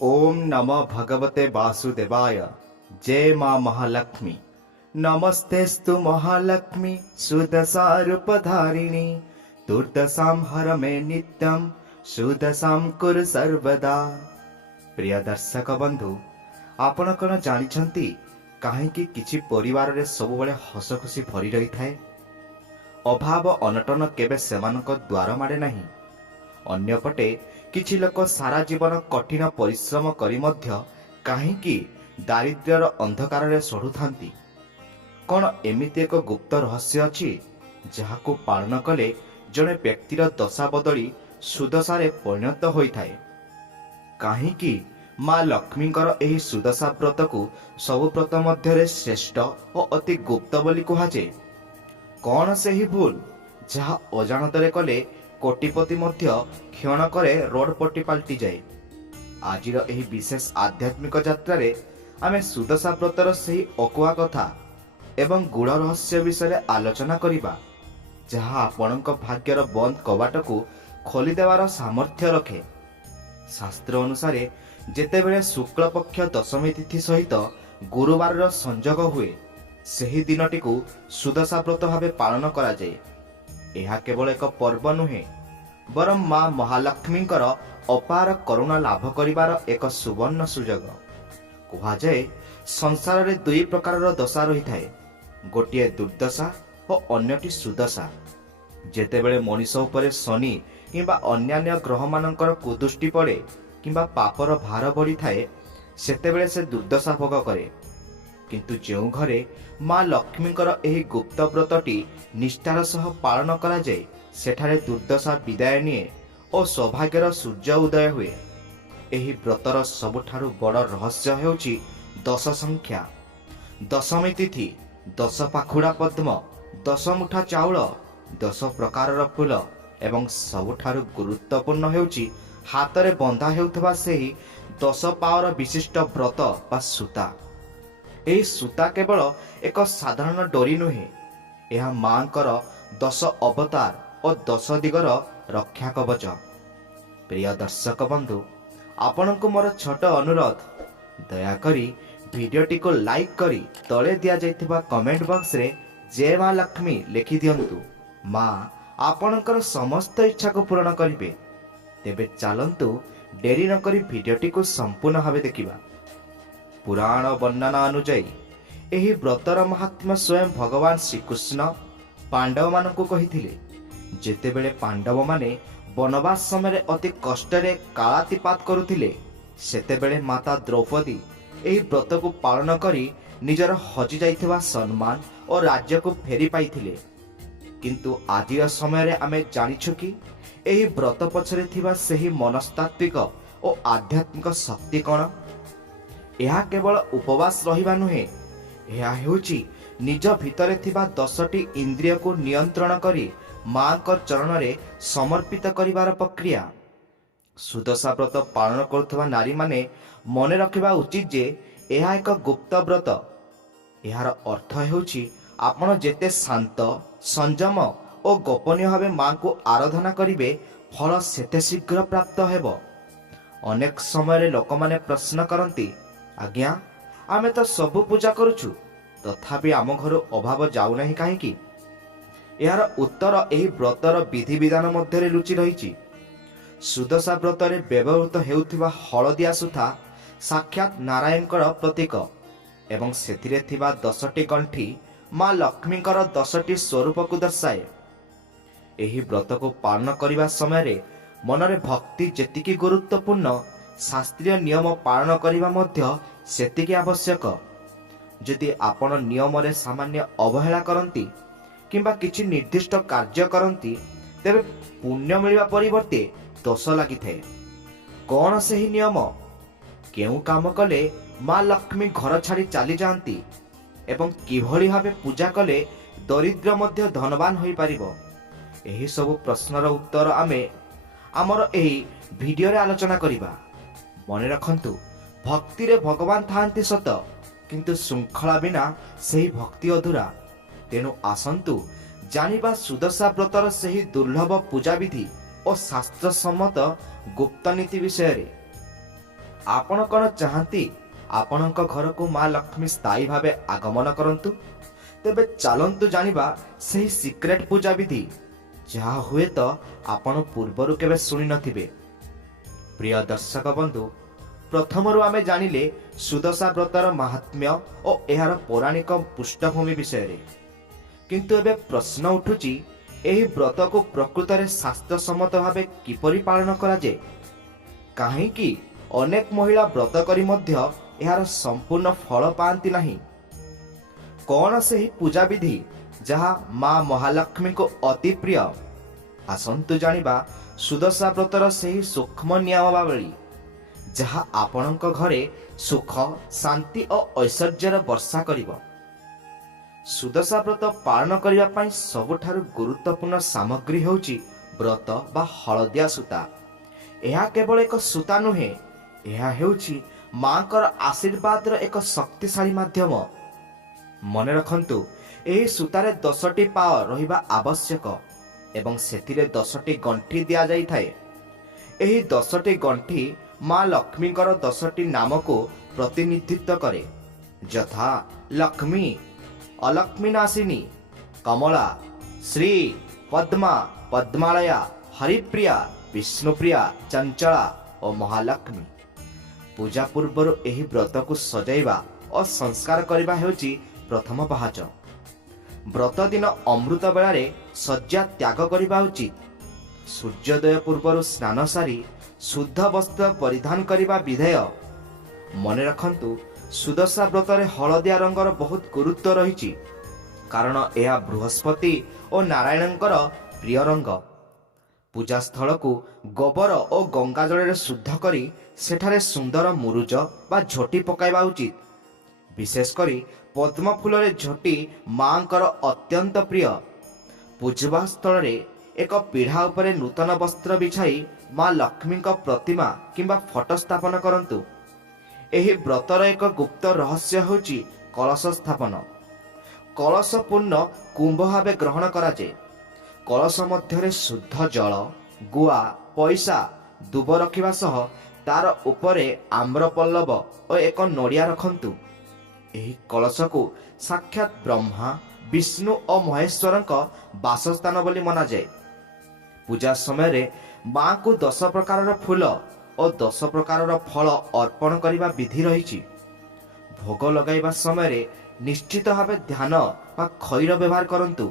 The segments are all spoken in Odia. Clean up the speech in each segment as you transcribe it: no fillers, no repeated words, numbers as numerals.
ओम नमः भगवते वासुदेवाय। जय मां महालक्ष्मी। नमस्तेस्तु महालक्ष्मी सुदशारूपधारिणी। दुर्दशां हर मे नित्यं सुदशां कुरु सर्वदा। प्रिय दर्शक बंधु, आपण कौन जानिछंती काहेकि किछि परिवार रे सबुबले हस खुशी भरी रही थाए? अभाव अनटन केबे सेमानक द्वार मारे नाही। अन्यपटे किछि लोक सारा जीवन कठिन परिश्रम करी मध्य काहेकि दारिद्र्यर अंधकार रे सढ़ुथांती? कौन एमिति एक गुप्त रहस्य अछि जहाकू पालन कले जड़े व्यक्तिर दशा बदली सुदशारे परिणत होइथाए? काहेकि मां लक्ष्मींकर एही सुदशा व्रत को सबु व्रत मध्यरे श्रेष्ठ और अति गुप्त बोली कुहाजे? कौन सेही भूल जहा अजाणतरे कले कोटिपति मध्य क्षण करे रोडपट्टी पलटि जाए? आजिर एही विशेष आध्यात्मिक यात्रा रे आमे सुदशा व्रतर सही अकुआ कथा एवं गुड़ रहस्य विषय आलोचना करिबा, जहा आपणक भाग्यर बंद कबाट को खोली देवार सामर्थ्य रखे। शास्त्र अनुसार जेतेबेले शुक्ल पक्ष दशमी तिथि सहित गुरुवार संजोग हुए, सेही दिनटी को सुदशा व्रत भावे पालन करा जाए। यह केवल एक पर्व नुहे, बरं मां महालक्ष्मींकर अपार करुणा लाभ करिवार एक सुवर्ण सुजोग। कुहाजाए संसार रे दुई प्रकार दशा रही थाए, गोटिए दुर्दशा और अन्यटी सुदशा। जेतेबेले मनीष उपरे शनि किंबा अन्यान्य ग्रह मानकर कुदृष्टि पड़े किंबा पापर भार बढ़ी थाए, सेतेबेले से दुर्दशा भोग करे। किंतु जेउ घरे मां लक्ष्मींकर एही गुप्त व्रतटी निष्ठार सह पालन करा जाए, सेठारे दुर्दशा विदाय निये और सौभाग्यर सूर्य उदय हुए। एही व्रतर सबुठारु बड़ रहस्य हेउची दश संख्या। दशमी तिथि, 10 पाखुड़ा पद्म, 10 मुठा चाउल, 10 प्रकारर फूल एवं सबुठारु गुरुत्वपूर्ण हेउची हातरे बंधा हेउथबा सेही 10 पावर विशिष्ट व्रत बा सूता। एही सूता केवल एक साधारण डोरी नुहे, यह मांकर 10 अवतार और 10 दिगर रक्षा कवच। प्रिय दर्शक बंधु, आपनकु मोर छोट अनुरोध, दयाकरी भिडियोटी को लाइक करी तले दिया जाइथिबा कमेंट बॉक्स रे जय मां लक्ष्मी लिखि दियंतु। मां आपनकर समस्त इच्छा को पूर्ण करिवे। तेबे चलंतु डेरी न करी भिडियोटी को संपूर्ण भावे देखिबा। पुराण वर्णना अनुଯାयी एही व्रतर महात्म्य स्वयं भगवान श्रीकृष्ण पांडव मानकु कहिथिले। जेतेबेले पांडव माने वनवास समय अति कष्टरे कालातिपात करुथिले, सेतेबेले माता द्रौपदी एही व्रत को पालन करी निजर हजि जाइथिबा सम्मान और राज्य को फेरी पाइथिले। किंतु आजिर समय आमे जानिछु कि एही व्रत पछरे थिबा सेही मनस्तात्विक और आध्यात्मिक शक्ति कौन? यह केवल उपवास रहिबा नुहे, यह हेउची निज भितरे थिबा 10टी इंद्रिय को नियंत्रण करी मां को चरण रे समर्पित करिवार प्रक्रिया। सुदशा व्रत पालन करुथबा नारी माने मने रखिबा उचित जे यह एक गुप्त व्रत। यार अर्थ हेउची आपण जेते शांत, संयम और गोपनीय भावे मां को आराधना करिवे, फल सेते शीघ्र प्राप्त हेबो। अनेक समय लोक माने प्रश्न करती, आज्ञा आमे तो सबु पूजा करुछु, तथापि आम घर अभाव जाऊ नाही काहेकि? यार उत्तर एही व्रतर विधि विधान मध्य लुचि रही। सुदशा व्रतरे व्यवहृत हेउथिबा हलदिया सुथा साक्षात नारायणकर प्रतीक एवं सेथिरे थिबा 10टी गंठी मां लक्ष्मींकर 10टी स्वरूप को दर्शाए। एही व्रत को पालन करिबा समय मनरे भक्ति जेतिकी गुरुत्वपूर्ण, शास्त्रीय नियम पालन करिबा मध्य सेतिकी आवश्यक। यदि आपण नियम रे सामान्य अवहेला करंती किंबा किछि निर्दिष्ट कार्य करंती, तेबे पुण्य मिलवा परिवर्ते दोष लागिथे। कौन सही नियम? केउ काम कले मां लक्ष्मी घर छाड़ी चली जाती एवं किभली भावे पूजा कले दरिद्र मध्य धनवान होई पारिबो? एही सब प्रश्नर उत्तर आमे आमर एही भिडियो रे आलोचना करिबा। मने रखंतु, भक्ति रे भगवान थांती सत, किंतु श्रृंखला बिना सही भक्ति अधूरा। तेणु आसंतु जानिबा सुदशा व्रतर सही दुर्लभ पूजा विधि और शास्त्र सम्मत गुप्त नीति विषय रे। ଆପଣ କ'ଣ ଚାହାନ୍ତି ଆପଣଙ୍କ ଘରକୁ ମା ଲକ୍ଷ୍ମୀ ସ୍ଥାୟୀ ଭାବେ ଆଗମନ କରନ୍ତୁ? ତେବେ ଚାଲନ୍ତୁ ଜାଣିବା ସେହି ସିକ୍ରେଟ ପୂଜା ବିଧି, ଯାହା ହୁଏତ ଆପଣ ପୂର୍ବରୁ କେବେ ଶୁଣିନଥିବେ। ପ୍ରିୟ ଦର୍ଶକ ବନ୍ଧୁ, ପ୍ରଥମରୁ ଆମେ ଜାଣିଲେ ସୁଦଶା ବ୍ରତର ମାହାତ୍ମ୍ୟ ଓ ଏହାର ପୌରାଣିକ ପୃଷ୍ଠଭୂମି ବିଷୟରେ। କିନ୍ତୁ ଏବେ ପ୍ରଶ୍ନ ଉଠୁଛି, ଏହି ବ୍ରତକୁ ପ୍ରକୃତରେ ଶାସ୍ତ୍ରସମ୍ମତ ଭାବେ କିପରି ପାଳନ କରାଯାଏ? କାହିଁକି ଅନେକ ମହିଳା ବ୍ରତ କରି ମଧ୍ୟ ଏହାର ସମ୍ପୂର୍ଣ୍ଣ ଫଳ ପାଆନ୍ତି ନାହିଁ? କ'ଣ ସେହି ପୂଜାବିଧି ଯାହା ମା ମହାଲକ୍ଷ୍ମୀଙ୍କୁ ଅତି ପ୍ରିୟ? ଆସନ୍ତୁ ଜାଣିବା ସୁଦଶା ବ୍ରତର ସେହି ସୂକ୍ଷ୍ମ ନିୟମାବଳୀ, ଯାହା ଆପଣଙ୍କ ଘରେ ସୁଖ, ଶାନ୍ତି ଓ ଐଶ୍ୱର୍ଯ୍ୟର ବର୍ଷା କରିବ। ସୁଦଶା ବ୍ରତ ପାଳନ କରିବା ପାଇଁ ସବୁଠାରୁ ଗୁରୁତ୍ୱପୂର୍ଣ୍ଣ ସାମଗ୍ରୀ ହେଉଛି ବ୍ରତ ବା ହଳଦିଆ ସୂତା। ଏହା କେବଳ ଏକ ସୂତା ନୁହେଁ, ଏହା ହେଉଛି ମାଙ୍କର ଆଶୀର୍ବାଦର ଏକ ଶକ୍ତିଶାଳୀ ମାଧ୍ୟମ। ମନେ ରଖନ୍ତୁ, ଏହି ସୂତାରେ 10ଟି ପାଅ ରହିବା ଆବଶ୍ୟକ ଏବଂ ସେଥିରେ 10ଟି ଗଣ୍ଠି ଦିଆଯାଇଥାଏ। ଏହି 10ଟି ଗଣ୍ଠି ମା ଲକ୍ଷ୍ମୀଙ୍କର 10ଟି ନାମକୁ ପ୍ରତିନିଧିତ୍ୱ କରେ, ଯଥା ଲକ୍ଷ୍ମୀ, ଅଲକ୍ଷ୍ମୀନାଶିନୀ, କମଳା, ଶ୍ରୀ, ପଦ୍ମା, ପଦ୍ମାଳୟା, ହରିପ୍ରିୟା, ବିଷ୍ଣୁପ୍ରିୟା, ଚଞ୍ଚଳା ଓ ମହାଲକ୍ଷ୍ମୀ। ପୂଜା ପୂର୍ବରୁ ଏହି ବ୍ରତକୁ ସଜାଇବା ଓ ସଂସ୍କାର କରିବା ହେଉଛି ପ୍ରଥମ ପାହାଚ। ବ୍ରତ ଦିନ ଅମୃତ ବେଳାରେ ଶଯ୍ୟା ତ୍ୟାଗ କରିବା ଉଚିତ। ସୂର୍ଯ୍ୟୋଦୟ ପୂର୍ବରୁ ସ୍ନାନ ସାରି ଶୁଦ୍ଧ ବସ୍ତ୍ର ପରିଧାନ କରିବା ବିଧେୟ। ମନେ ରଖନ୍ତୁ, ସୁଦଶା ବ୍ରତରେ ହଳଦିଆ ରଙ୍ଗର ବହୁତ ଗୁରୁତ୍ୱ ରହିଛି, କାରଣ ଏହା ବୃହସ୍ପତି ଓ ନାରାୟଣଙ୍କର ପ୍ରିୟ ରଙ୍ଗ। ପୂଜାସ୍ଥଳକୁ ଗୋବର ଓ ଗଙ୍ଗା ଜଳରେ ଶୁଦ୍ଧ କରି ସେଠାରେ ସୁନ୍ଦର ମୁରୁଜ ବା ଝୋଟି ପକାଇବା ଉଚିତ। ବିଶେଷ କରି ପଦ୍ମ ଫୁଲରେ ଝୋଟି ମାଙ୍କର ଅତ୍ୟନ୍ତ ପ୍ରିୟ। ପୂଜା ସ୍ଥଳରେ ଏକ ପିଢ଼ା ଉପରେ ନୂତନ ବସ୍ତ୍ର ବିଛାଇ ମା ଲକ୍ଷ୍ମୀଙ୍କ ପ୍ରତିମା କିମ୍ବା ଫଟୋ ସ୍ଥାପନ କରନ୍ତୁ। ଏହି ବ୍ରତର ଏକ ଗୁପ୍ତ ରହସ୍ୟ ହେଉଛି କଳସ ସ୍ଥାପନ। କଳସ ପୂର୍ଣ୍ଣ କୁମ୍ଭ ଭାବେ ଗ୍ରହଣ କରାଯାଏ। କଳସ ମଧ୍ୟରେ ଶୁଦ୍ଧ ଜଳ, ଗୁଆ, ପଇସା, ଦୁବ ରଖିବା ସହ ତାର ଉପରେ ଆମ୍ରପଲ୍ଲବ ଓ ଏକ ନଡ଼ିଆ ରଖନ୍ତୁ। ଏହି କଳସକୁ ସାକ୍ଷାତ ବ୍ରହ୍ମା, ବିଷ୍ଣୁ ଓ ମହେଶ୍ୱରଙ୍କ ବାସସ୍ଥାନ ବୋଲି ମନାଯାଏ। ପୂଜା ସମୟରେ ମାଙ୍କୁ 10 ପ୍ରକାରର ଫୁଲ ଓ 10 ପ୍ରକାରର ଫଳ ଅର୍ପଣ କରିବା ବିଧି ରହିଛି। ଭୋଗ ଲଗାଇବା ସମୟରେ ନିଶ୍ଚିତ ଭାବେ ଧ୍ୟାନ ବା ଖଇର ବ୍ୟବହାର କରନ୍ତୁ,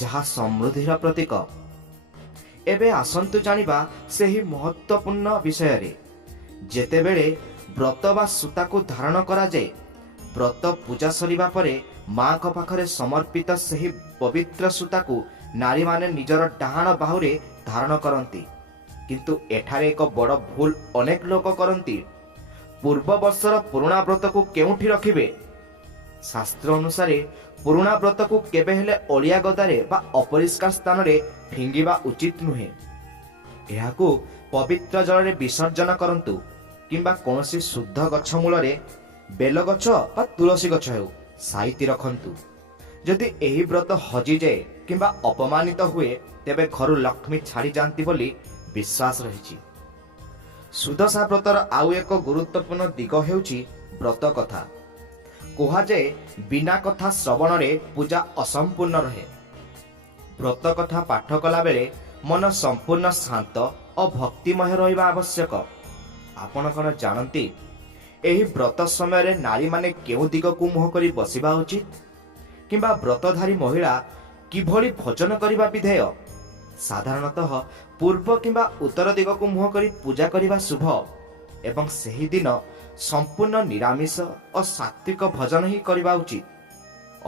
ଯାହା ସମୃଦ୍ଧିର ପ୍ରତୀକ। ଏବେ ଆସନ୍ତୁ ଜାଣିବା ସେହି ମହତ୍ୱପୂର୍ଣ୍ଣ ବିଷୟରେ। ଯେତେବେଳେ ବ୍ରତ ବା ସୂତାକୁ ଧାରଣ କରାଯାଏ, ବ୍ରତ ପୂଜା ସରିବା ପରେ ମାଙ୍କ ପାଖରେ ସମର୍ପିତ ସେହି ପବିତ୍ର ସୂତାକୁ ନାରୀମାନେ ନିଜର ଡାହାଣ ବାହୁରେ ଧାରଣ କରନ୍ତି। କିନ୍ତୁ ଏଠାରେ ଏକ ବଡ଼ ଭୁଲ ଅନେକ ଲୋକ କରନ୍ତି। ପୂର୍ବ ବର୍ଷର ପୁରୁଣା ବ୍ରତକୁ କେଉଁଠି ରଖିବେ? ଶାସ୍ତ୍ର ଅନୁସାରେ ପୁରୁଣା ବ୍ରତକୁ କେବେ ହେଲେ ଅଳିଆ ଗଦାରେ ବା ଅପରିଷ୍କାର ସ୍ଥାନରେ ଫିଙ୍ଗିବା ଉଚିତ ନୁହେଁ। ଏହାକୁ ପବିତ୍ର ଜଳରେ ବିସର୍ଜନ କରନ୍ତୁ କିମ୍ବା କୌଣସି ଶୁଦ୍ଧ ଗଛ ମୂଳରେ, ବେଲଗଛ ବା ତୁଳସୀ ଗଛ ହେଉ, ସାଇତି ରଖନ୍ତୁ। ଯଦି ଏହି ବ୍ରତ ହଜିଯାଏ କିମ୍ବା ଅପମାନିତ ହୁଏ, ତେବେ ଘରୁ ଲକ୍ଷ୍ମୀ ଛାଡ଼ି ଯାଆନ୍ତି ବୋଲି ବିଶ୍ୱାସ ରହିଛି। ସୁଦଶା ବ୍ରତର ଆଉ ଏକ ଗୁରୁତ୍ୱପୂର୍ଣ୍ଣ ଦିଗ ହେଉଛି ବ୍ରତ କଥା। କୁହାଯାଏ, ବିନା କଥା ଶ୍ରବଣରେ ପୂଜା ଅସମ୍ପୂର୍ଣ୍ଣ ରହେ। ବ୍ରତ କଥା ପାଠ କଲାବେଳେ ମନ ସମ୍ପୂର୍ଣ୍ଣ ଶାନ୍ତ ଓ ଭକ୍ତିମୟ ରହିବା ଆବଶ୍ୟକ। ଆପଣ କ'ଣ ଜାଣନ୍ତି, ଏହି ବ୍ରତ ସମୟରେ ନାରୀମାନେ କେଉଁ ଦିଗକୁ ମୁହଁ କରି ବସିବା ଉଚିତ କିମ୍ବା ବ୍ରତଧାରୀ ମହିଳା କିଭଳି ଭୋଜନ କରିବା ବିଧେୟ? ସାଧାରଣତଃ ପୂର୍ବ କିମ୍ବା ଉତ୍ତର ଦିଗକୁ ମୁହଁ କରି ପୂଜା କରିବା ଶୁଭ ଏବଂ ସେହି ଦିନ ସମ୍ପୂର୍ଣ୍ଣ ନିରାମିଷ ଓ ସାତ୍ୱିକ ଭୋଜନ ହିଁ କରିବା ଉଚିତ।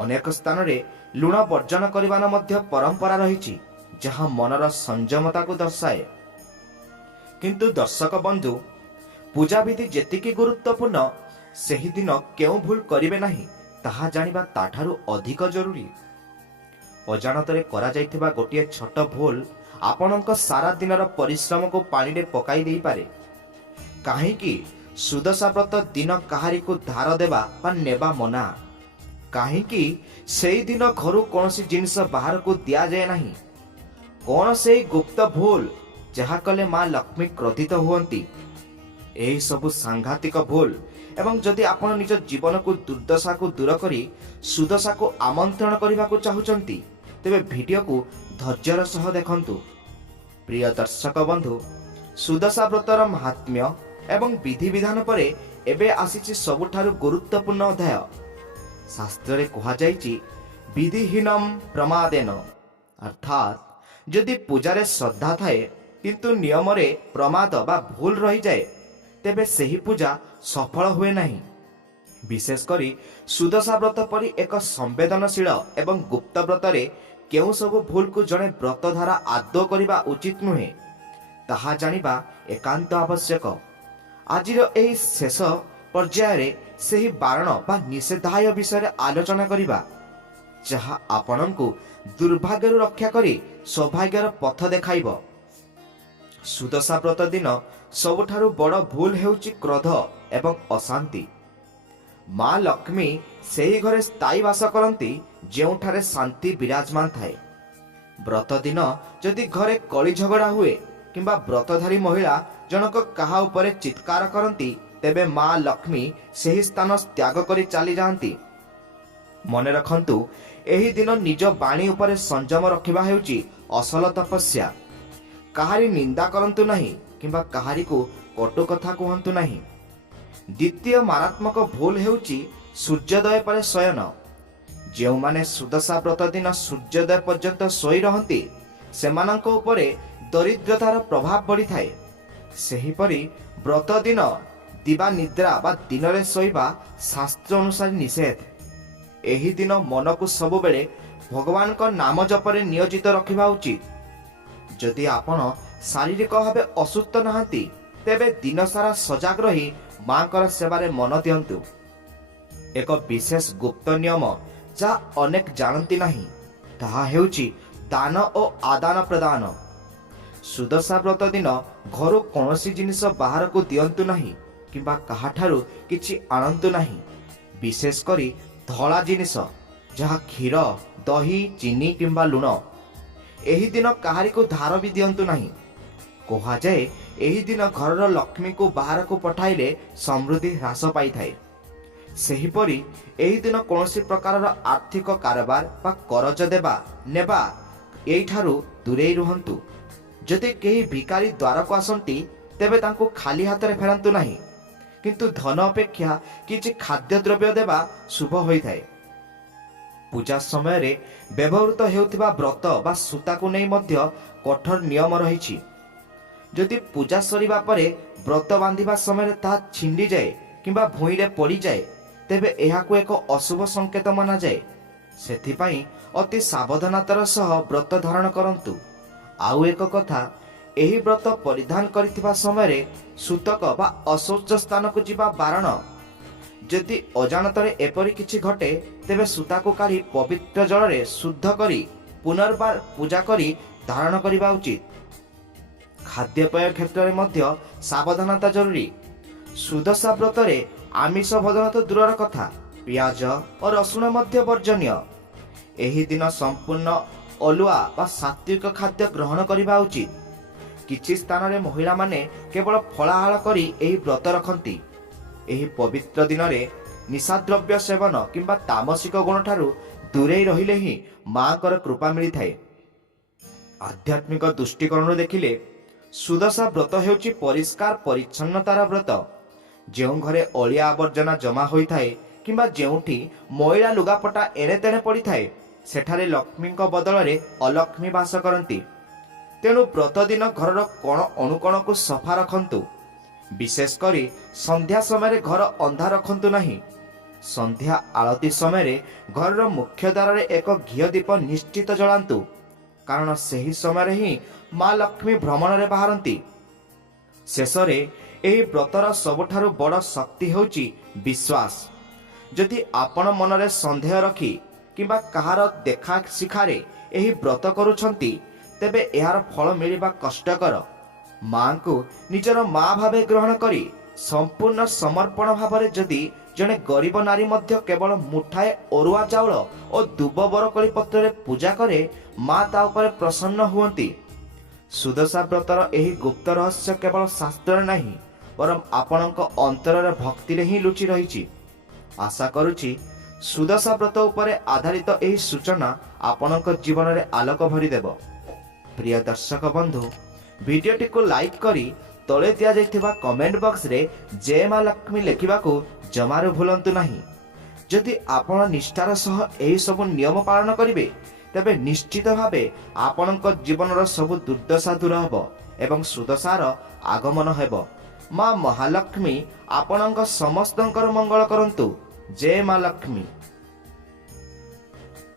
ଅନେକ ସ୍ଥାନରେ ଲୁଣ ବର୍ଜନ କରିବାର ମଧ୍ୟ ପରମ୍ପରା ରହିଛି, ଯାହା ମନର ସଂଯମତାକୁ ଦର୍ଶାଏ। କିନ୍ତୁ ଦର୍ଶକ ବନ୍ଧୁ, ପୂଜାବିଧି ଯେତିକି ଗୁରୁତ୍ୱପୂର୍ଣ୍ଣ, ସେହିଦିନ କେଉଁ ଭୁଲ କରିବେ ନାହିଁ ତାହା ଜାଣିବା ତାଠାରୁ ଅଧିକ ଜରୁରୀ। ଅଜାଣତରେ କରାଯାଇଥିବା ଗୋଟିଏ ଛୋଟ ଭୁଲ ଆପଣଙ୍କ ସାରା ଦିନର ପରିଶ୍ରମକୁ ପାଣିରେ ପକାଇ ଦେଇପାରେ। କାହିଁକି ସୁଦଶା ବ୍ରତ ଦିନ କାହାରିକୁ ଧାର ଦେବା ବା ନେବା ମନା? କାହିଁକି ସେହି ଦିନ ଘରୁ କୌଣସି ଜିନିଷ ବାହାରକୁ ଦିଆଯାଏ ନାହିଁ? କ'ଣ ସେହି ଗୁପ୍ତ ଭୁଲ ଯାହା କଲେ ମା ଲକ୍ଷ୍ମୀ କ୍ରୋଧିତ ହୁଅନ୍ତି? ଏହି ସବୁ ସାଂଘାତିକ ଭୁଲ ଏବଂ ଯଦି ଆପଣ ନିଜ ଜୀବନକୁ ଦୁର୍ଦ୍ଦଶାକୁ ଦୂର କରି ସୁଦଶାକୁ ଆମନ୍ତ୍ରଣ କରିବାକୁ ଚାହୁଁଛନ୍ତି ତେବେ ଭିଡ଼ିଓକୁ ଧୈର୍ଯ୍ୟର ସହ ଦେଖନ୍ତୁ। ପ୍ରିୟ ଦର୍ଶକ ବନ୍ଧୁ, ସୁଦଶା ବ୍ରତର ମାହାତ୍ମ୍ୟ ଏବଂ ବିଧିବିଧାନ ପରେ ଏବେ ଆସିଛି ସବୁଠାରୁ ଗୁରୁତ୍ୱପୂର୍ଣ୍ଣ ଅଧ୍ୟାୟ। ଶାସ୍ତ୍ରରେ କୁହାଯାଇଛି ବିଧିହୀନମ୍ ପ୍ରମାଦେନ, ଅର୍ଥାତ୍ ଯଦି ପୂଜାରେ ଶ୍ରଦ୍ଧା ଥାଏ କିନ୍ତୁ ନିୟମରେ ପ୍ରମାଦ ବା ଭୁଲ ରହିଯାଏ ତେବେ ସେହି ପୂଜା ସଫଳ ହୁଏ ନାହିଁ। ବିଶେଷ କରି ସୁଦଶା ବ୍ରତ ପରି ଏକ ସମ୍ବେଦନଶୀଳ ଏବଂ ଗୁପ୍ତ ବ୍ରତରେ କେଉଁ ସବୁ ଭୁଲକୁ ଜଣେ ବ୍ରତଧାରା ଆଦୌ କରିବା ଉଚିତ ନୁହେଁ ତାହା ଜାଣିବା ଏକାନ୍ତ ଆବଶ୍ୟକ। ଆଜିର ଏହି ଶେଷ ପର୍ଯ୍ୟାୟରେ ସେହି ବାରଣ ବା ନିଷେଧାୟ ବିଷୟରେ ଆଲୋଚନା କରିବା ଯାହା ଆପଣଙ୍କୁ ଦୁର୍ଭାଗ୍ୟରୁ ରକ୍ଷା କରି ସୌଭାଗ୍ୟର ପଥ ଦେଖାଇବ। ସୁଦଶା ବ୍ରତ ଦିନ ସବୁଠାରୁ ବଡ଼ ଭୁଲ ହେଉଛି କ୍ରୋଧ ଏବଂ ଅଶାନ୍ତି। ମା ଲକ୍ଷ୍ମୀ ସେହି ଘରେ ସ୍ଥାୟୀ ବାସ କରନ୍ତି ଯେଉଁଠାରେ ଶାନ୍ତି ବିରାଜମାନ ଥାଏ। ବ୍ରତ ଦିନ ଯଦି ଘରେ କଳି ଝଗଡ଼ା ହୁଏ କିମ୍ବା ବ୍ରତଧାରୀ ମହିଳା ଜଣକ କାହା ଉପରେ ଚିତ୍କାର କରନ୍ତି ତେବେ ମା ଲକ୍ଷ୍ମୀ ସେହି ସ୍ଥାନ ତ୍ୟାଗ କରି ଚାଲିଯାଆନ୍ତି। ମନେ ରଖନ୍ତୁ, ଏହି ଦିନ ନିଜ ବାଣୀ ଉପରେ ସଂଯମ ରଖିବା ହେଉଛି ଅସଲ ତପସ୍ୟା। କାହାରି ନିନ୍ଦା କରନ୍ତୁ ନାହିଁ କିମ୍ବା କାହାରିକୁ କଟୁ କଥା କୁହନ୍ତୁ ନାହିଁ। ଦ୍ୱିତୀୟ ମାରାତ୍ମକ ଭୁଲ ହେଉଛି ସୂର୍ଯ୍ୟୋଦୟ ପରେ ଶୟନ। ଯେଉଁମାନେ ସୁଦଶା ବ୍ରତ ଦିନ ସୂର୍ଯ୍ୟୋଦୟ ପର୍ଯ୍ୟନ୍ତ ଶୋଇ ରହନ୍ତି ସେମାନଙ୍କ ଉପରେ ଦରିଦ୍ରତାର ପ୍ରଭାବ ବଢ଼ିଥାଏ। ସେହିପରି ବ୍ରତ ଦିନ ଦିବା ନିଦ୍ରା ବା ଦିନରେ ଶୋଇବା ଶାସ୍ତ୍ର ଅନୁସାରେ ନିଷେଧ। ଏହି ଦିନ ମନକୁ ସବୁବେଳେ ଭଗବାନଙ୍କ ନାମ ଜପରେ ନିୟୋଜିତ ରଖିବା ଉଚିତ। ଯଦି ଆପଣ ଶାରୀରିକ ଭାବେ ଅସୁସ୍ଥ ନାହାନ୍ତି ତେବେ ଦିନସାରା ସଜାଗ ରହି ମାଙ୍କର ସେବାରେ ମନ ଦିଅନ୍ତୁ। ଏକ ବିଶେଷ ଗୁପ୍ତ ନିୟମ ଯାହା ଅନେକ ଜାଣନ୍ତି ନାହିଁ ତାହା ହେଉଛି ଦାନ ଓ ଆଦାନ ପ୍ରଦାନ। ସୁଦଶା ବ୍ରତ ଦିନ ଘରୁ କୌଣସି ଜିନିଷ ବାହାରକୁ ଦିଅନ୍ତୁ ନାହିଁ କିମ୍ବା କାହାଠାରୁ କିଛି ଆଣନ୍ତୁ ନାହିଁ, ବିଶେଷ କରି ଧଳା ଜିନିଷ ଯାହା କ୍ଷୀର, ଦହି, ଚିନି କିମ୍ବା ଲୁଣ। ଏହି ଦିନ କାହାରିକୁ ଧାର ବି ଦିଅନ୍ତୁ ନାହିଁ। କୁହାଯାଏ ଏହି ଦିନ ଘରର ଲକ୍ଷ୍ମୀଙ୍କୁ ବାହାରକୁ ପଠାଇଲେ ସମୃଦ୍ଧି ହ୍ରାସ ପାଇଥାଏ। ସେହିପରି ଏହି ଦିନ କୌଣସି ପ୍ରକାରର ଆର୍ଥିକ କାରବାର ବା କରଜ ଦେବା ନେବା ଏଇଠାରୁ ଦୂରେଇ ରୁହନ୍ତୁ। ଯଦି କେହି ଭିକାରୀ ଦ୍ୱାରକୁ ଆସନ୍ତି ତେବେ ତାଙ୍କୁ ଖାଲି ହାତରେ ଫେରାନ୍ତୁ ନାହିଁ, କିନ୍ତୁ ଧନ ଅପେକ୍ଷା କିଛି ଖାଦ୍ୟଦ୍ରବ୍ୟ ଦେବା ଶୁଭ ହୋଇଥାଏ। ପୂଜା ସମୟରେ ବ୍ୟବହୃତ ହେଉଥିବା ବ୍ରତ ବା ସୂତାକୁ ନେଇ ମଧ୍ୟ କଠୋର ନିୟମ ରହିଛି। ଯଦି ପୂଜା ସରିବା ପରେ ବ୍ରତ ବାନ୍ଧିବା ସମୟରେ ତାହା ଛିଣ୍ଡିଯାଏ କିମ୍ବା ଭୂଇଁରେ ପଡ଼ିଯାଏ ତେବେ ଏହାକୁ ଏକ ଅଶୁଭ ସଂକେତ ମନାଯାଏ। ସେଥିପାଇଁ ଅତି ସାବଧାନତାର ସହ ବ୍ରତ ଧାରଣ କରନ୍ତୁ। ଆଉ ଏକ କଥା, ଏହି ବ୍ରତ ପରିଧାନ କରିଥିବା ସମୟରେ ସୂତକ ବା ଅଶୌଚ ସ୍ଥାନକୁ ଯିବା ବାରଣ। ଯଦି ଅଜାଣତରେ ଏପରି କିଛି ଘଟେ ତେବେ ସୂତାକୁ କାଢ଼ି ପବିତ୍ର ଜଳରେ ଶୁଦ୍ଧ କରି ପୁନର୍ବାର ପୂଜା କରି ଧାରଣ କରିବା ଉଚିତ। ଖାଦ୍ୟପେୟ କ୍ଷେତ୍ରରେ ମଧ୍ୟ ସାବଧାନତା ଜରୁରୀ। ସୁଦଶା ବ୍ରତରେ ଆମିଷ ଭୋଜନ ତ ଦୂରର କଥା, ପିଆଜ ଓ ରସୁଣ ମଧ୍ୟ ବର୍ଜନୀୟ। ଏହି ଦିନ ସମ୍ପୂର୍ଣ୍ଣ ଅଲୁଆ ବା ସାତ୍ୱିକ ଖାଦ୍ୟ ଗ୍ରହଣ କରିବା ଉଚିତ। କିଛି ସ୍ଥାନରେ ମହିଳାମାନେ କେବଳ ଫଳାହାଳ କରି ଏହି ବ୍ରତ ରଖନ୍ତି। ଏହି ପବିତ୍ର ଦିନରେ ନିଶାଦ୍ରବ୍ୟ ସେବନ କିମ୍ବା ତାମସିକ ଗୁଣଠାରୁ ଦୂରେଇ ରହିଲେ ହିଁ ମାଙ୍କର କୃପା ମିଳିଥାଏ। ଆଧ୍ୟାତ୍ମିକ ଦୃଷ୍ଟିକୋଣରୁ ଦେଖିଲେ ସୁଦଶା ବ୍ରତ ହେଉଛି ପରିଷ୍କାର ପରିଚ୍ଛନ୍ନତାର ବ୍ରତ। ଯେଉଁ ଘରେ ଅଳିଆ ଆବର୍ଜନା ଜମା ହୋଇଥାଏ କିମ୍ବା ଯେଉଁଠି ମଇଳା ଲୁଗାପଟା ଏଣେତେଣେ ପଡ଼ିଥାଏ ସେଠାରେ ଲକ୍ଷ୍ମୀଙ୍କ ବଦଳରେ ଅଲକ୍ଷ୍ମୀ ବାସ କରନ୍ତି। ତେଣୁ ବ୍ରତ ଦିନ ଘରର କୋଣ ଅନୁକୋଣକୁ ସଫା ରଖନ୍ତୁ। ବିଶେଷ କରି ସନ୍ଧ୍ୟା ସମୟରେ ଘର ଅନ୍ଧାର ରଖନ୍ତୁ ନାହିଁ। ସନ୍ଧ୍ୟା ଆଳତୀ ସମୟରେ ଘରର ମୁଖ୍ୟ ଦ୍ୱାରରେ ଏକ ଘିଅ ଦୀପ ନିଶ୍ଚିତ ଜଳାନ୍ତୁ, କାରଣ ସେହି ସମୟରେ ହିଁ ମା ଲକ୍ଷ୍ମୀ ଭ୍ରମଣରେ ବାହାରନ୍ତି। ଶେଷରେ ଏହି ବ୍ରତର ସବୁଠାରୁ ବଡ଼ ଶକ୍ତି ହେଉଛି ବିଶ୍ୱାସ। ଯଦି ଆପଣ ମନରେ ସନ୍ଦେହ ରଖି କିମ୍ବା କାହାର ଦେଖା ଶିଖାରେ ଏହି ବ୍ରତ କରୁଛନ୍ତି ତେବେ ଏହାର ଫଳ ମିଳିବା କଷ୍ଟକର। ମାଙ୍କୁ ନିଜର ମା ଭାବେ ଗ୍ରହଣ କରି ସମ୍ପୂର୍ଣ୍ଣ ସମର୍ପଣ ଭାବରେ ଯଦି ଜଣେ ଗରିବ ନାରୀ ମଧ୍ୟ କେବଳ ମୁଠାଏ ଅରୁଆ ଚାଉଳ ଓ ଦୁବ ବରକୋଳି ପତ୍ରରେ ପୂଜା କରେ ମା ତା ଉପରେ ପ୍ରସନ୍ନ ହୁଅନ୍ତି। ସୁଦଶା ବ୍ରତର ଏହି ଗୁପ୍ତ ରହସ୍ୟ କେବଳ ଶାସ୍ତ୍ରରେ ନାହିଁ ବରଂ ଆପଣଙ୍କ ଅନ୍ତରର ଭକ୍ତିରେ ହିଁ ଲୁଚି ରହିଛି। ଆଶା କରୁଛି ସୁଦଶା ବ୍ରତ ଉପରେ ଆଧାରିତ ଏହି ସୂଚନା ଆପଣଙ୍କ ଜୀବନରେ ଆଲୋକ ଭରିଦେବ। ପ୍ରିୟ ଦର୍ଶକ ବନ୍ଧୁ, ଭିଡିଓଟିକୁ ଲାଇକ୍ କରି ତଳେ ଦିଆଯାଇଥିବା କମେଣ୍ଟ ବକ୍ସରେ ଜୟ ମା ଲକ୍ଷ୍ମୀ ଲେଖିବାକୁ ଜମାରୁ ଭୁଲନ୍ତୁ ନାହିଁ। ଯଦି ଆପଣ ନିଷ୍ଠାର ସହ ଏହି ସବୁ ନିୟମ ପାଳନ କରିବେ, ତେବେ ନିଶ୍ଚିତ ଭାବେ ଆପଣଙ୍କ ଜୀବନର ସବୁ ଦୁର୍ଦ୍ଦଶା ଦୂର ହେବ ଏବଂ ସୁଦଶାର ଆଗମନ ହେବ। ମା ମହାଲକ୍ଷ୍ମୀ ଆପଣଙ୍କ ସମସ୍ତଙ୍କର ମଙ୍ଗଳ କରନ୍ତୁ। ଜୟ ମା ଲକ୍ଷ୍ମୀ।